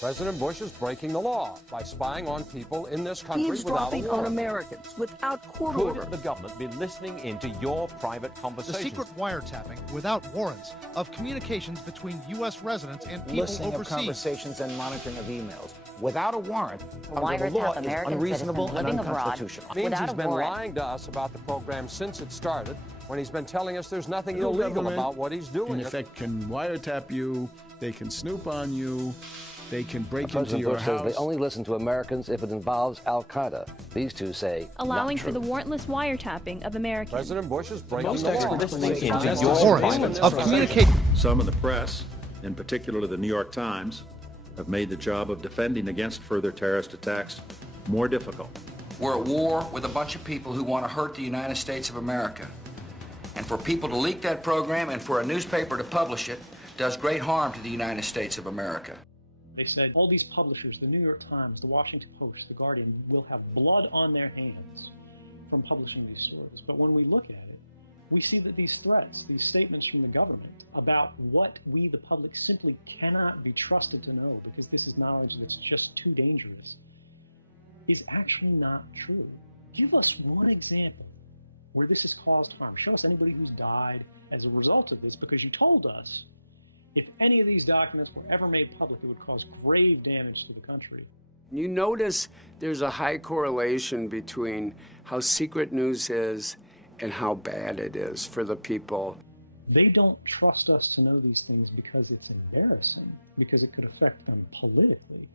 President Bush is breaking the law by spying on people in this country without a eavesdropping on warrant. Americans without court order. Could the government be listening into your private The conversations? secret wiretapping, without warrants, of communications between U.S. residents and people listening overseas. of conversations and monitoring of emails without a warrant under the Wiretap law is American unreasonable citizens and living abroad unconstitutional. It means without he's a been warrant. lying to us about the program since it started, when he's been telling us there's nothing The illegal government, about what he's doing. in effect, can wiretap you, they can snoop on you, they can break into President your Bush says house. they only listen to Americans if it involves Al-Qaeda. These two say allowing not for true. the warrantless wiretapping of Americans. President Bush is breaking Most the law. experts Listening say into it's your Warrants private of communication. Some in the press, in particular the New York Times, have made the job of defending against further terrorist attacks more difficult. We're at war with a bunch of people who want to hurt the United States of America. And for people to leak that program and for a newspaper to publish it does great harm to the United States of America. They said all these publishers, the New York Times, the Washington Post, the Guardian, will have blood on their hands from publishing these stories. But when we look at it, we see that these threats, these statements from the government about what we, the public, simply cannot be trusted to know because this is knowledge that's just too dangerous, is actually not true. Give us one example where this has caused harm. Show us anybody who's died as a result of this, because you told us if any of these documents were ever made public, it would cause grave damage to the country. You notice there's a high correlation between how secret news is and how bad it is for the people. They don't trust us to know these things because it's embarrassing, because it could affect them politically,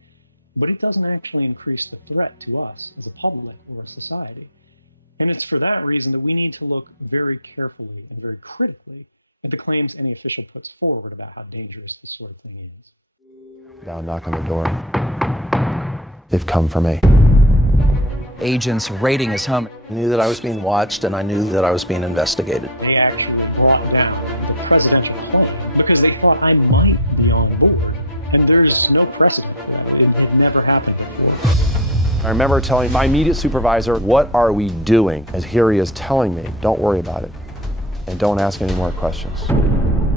but it doesn't actually increase the threat to us as a public or a society. And it's for that reason that we need to look very carefully and very critically at the claims any official puts forward about how dangerous this sort of thing is. Now knock on the door. They've come for me. Agents raiding his home. I knew that I was being watched and I knew that I was being investigated. They actually brought down the presidential home because they thought I might be on board. And there's no precedent for that. It never happened before. I remember telling my immediate supervisor, what are we doing? As here he is telling me, don't worry about it and don't ask any more questions.